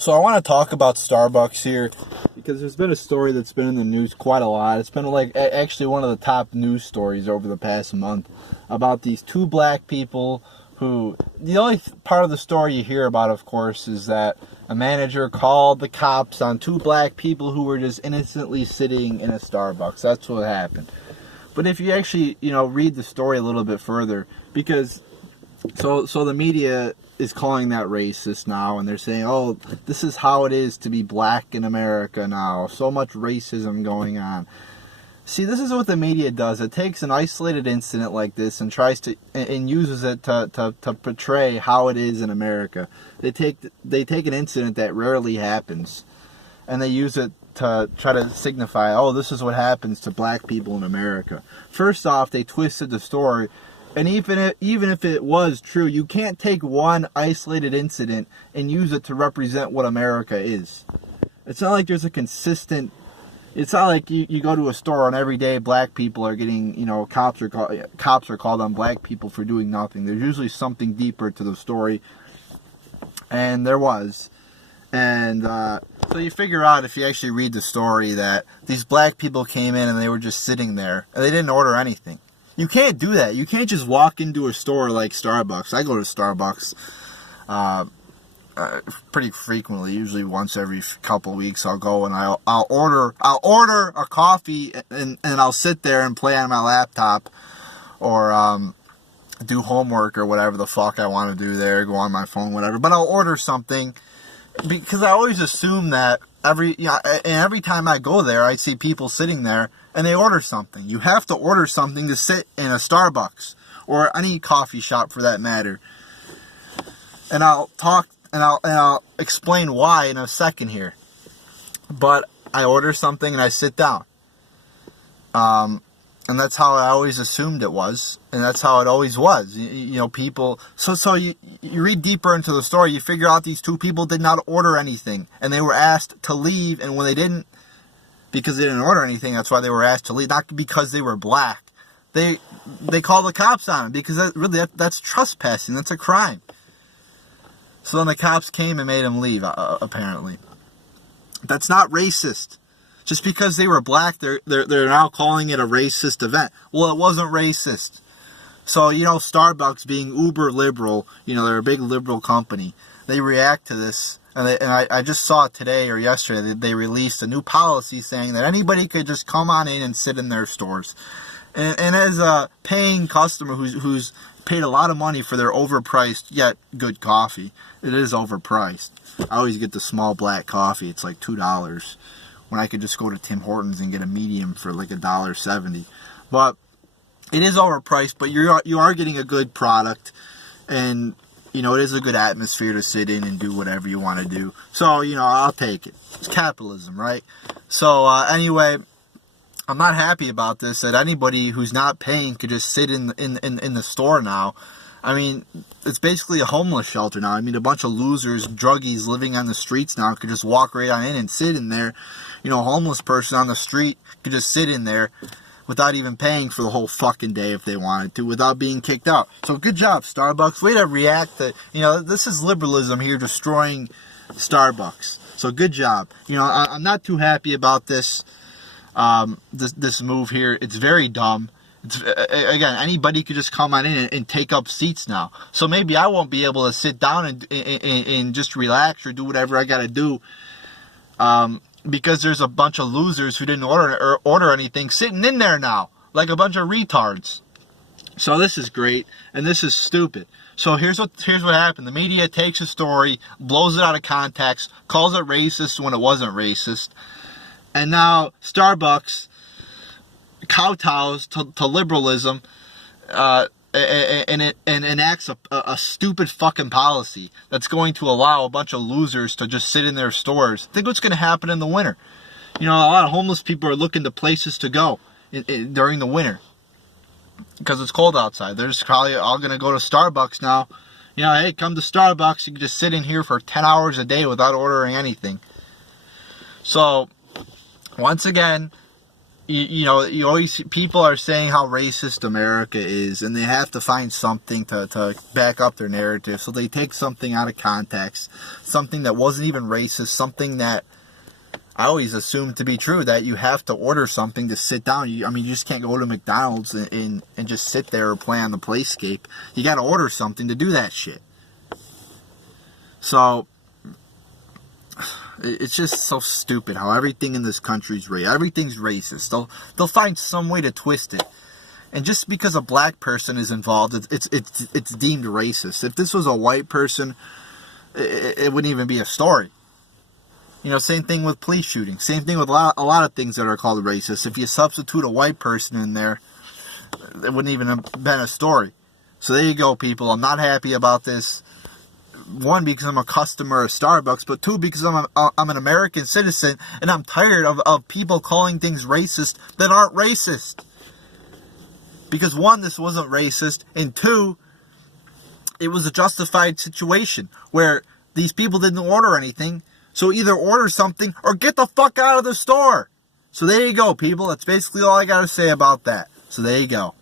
So I want to talk about Starbucks here because there's been a story that's been in the news quite a lot. It's been like actually one of the top news stories over the past month about these two black people who, the only part of the story you hear about, of course, is that a manager called the cops on two black people who were just innocently sitting in a Starbucks. That's what happened. But if you actually, read the story a little bit further, because so the media is calling that racist now, and they're saying, oh, this is how it is to be black in America now. So much racism going on. See, this is what the media does. It takes an isolated incident like this and tries to and uses it to portray how it is in America. They take an incident that rarely happens, and they use it to try to signify, oh, this is what happens to black people in America. First off, they twisted the story. And even if it was true, you can't take one isolated incident and use it to represent what America is. It's not like there's a consistent... It's not like you go to a store and every day black people are getting, cops are called on black people for doing nothing. There's usually something deeper to the story. And there was. And so you figure out, if you actually read the story, that these black people came in and they were just sitting there. And they didn't order anything. You can't do that. You can't just walk into a store like Starbucks. I go to Starbucks pretty frequently. Usually once every couple of weeks I'll go and I'll order a coffee and I'll sit there and play on my laptop or do homework or whatever the fuck I want to do there, go on my phone, whatever. But I'll order something because I always assume that every time I go there, I see people sitting there and they order something. You have to order something to sit in a Starbucks or any coffee shop for that matter. And I'll talk and I'll explain why in a second here. But I order something and I sit down. And that's how I always assumed it was, and that's how it always was. People. So you read deeper into the story, you figure out these two people did not order anything, and they were asked to leave. And when they didn't, because they didn't order anything, that's why they were asked to leave. Not because they were black. They called the cops on them because that's trespassing. That's a crime. So then the cops came and made them leave. Apparently, that's not racist. Just because they were black, they're now calling it a racist event. Well, it wasn't racist. So, Starbucks being uber liberal, they're a big liberal company. They react to this, and I just saw it today or yesterday. They released a new policy saying that anybody could just come on in and sit in their stores. And as a paying customer who's paid a lot of money for their overpriced yet good coffee, it is overpriced. I always get the small black coffee. It's like $2. When I could just go to Tim Hortons and get a medium for like $1.70. But it is overpriced, but you are getting a good product, and it is a good atmosphere to sit in and do whatever you want to do. So I'll take it. It's capitalism, right? So anyway, I'm not happy about this. That anybody who's not paying could just sit in the store now. I mean, it's basically a homeless shelter now. I mean, a bunch of losers, druggies living on the streets now could just walk right on in and sit in there. A homeless person on the street could just sit in there without even paying for the whole fucking day if they wanted to, without being kicked out. So good job, Starbucks. Way to react to, this is liberalism here destroying Starbucks. So good job. I'm not too happy about this, this move here. It's very dumb. Again, anybody could just come on in and take up seats now. So maybe I won't be able to sit down and just relax or do whatever I got to do. Because there's a bunch of losers who didn't order anything sitting in there now, like a bunch of retards. So this is great, and this is stupid. So here's what happened. The media takes a story, blows it out of context, calls it racist when it wasn't racist, and now Starbucks kowtows to liberalism, and enacts a stupid fucking policy that's going to allow a bunch of losers to just sit in their stores. Think what's going to happen in the winter. A lot of homeless people are looking to places to go during the winter because it's cold outside. They're just probably all going to go to Starbucks now. Hey, come to Starbucks. You can just sit in here for 10 hours a day without ordering anything. So, once again, you always, people are saying how racist America is, and they have to find something to back up their narrative. So they take something out of context, something that wasn't even racist, something that I always assumed to be true, that you have to order something to sit down. You just can't go to McDonald's and just sit there or play on the Playscape. You got to order something to do that shit. So it's just so stupid how everything in this country's everything's racist. They'll find some way to twist it, and just because a black person is involved, it's deemed racist. If this was a white person, it wouldn't even be a story. Same thing with police shootings. Same thing with a lot of things that are called racist. If you substitute a white person in there, it wouldn't even have been a story. So there you go, people. I'm not happy about this. One, because I'm a customer of Starbucks, but two, because I'm an American citizen, and I'm tired of people calling things racist that aren't racist. Because one, this wasn't racist, and two, it was a justified situation where these people didn't order anything, so either order something or get the fuck out of the store. So there you go, people. That's basically all I gotta say about that. So there you go.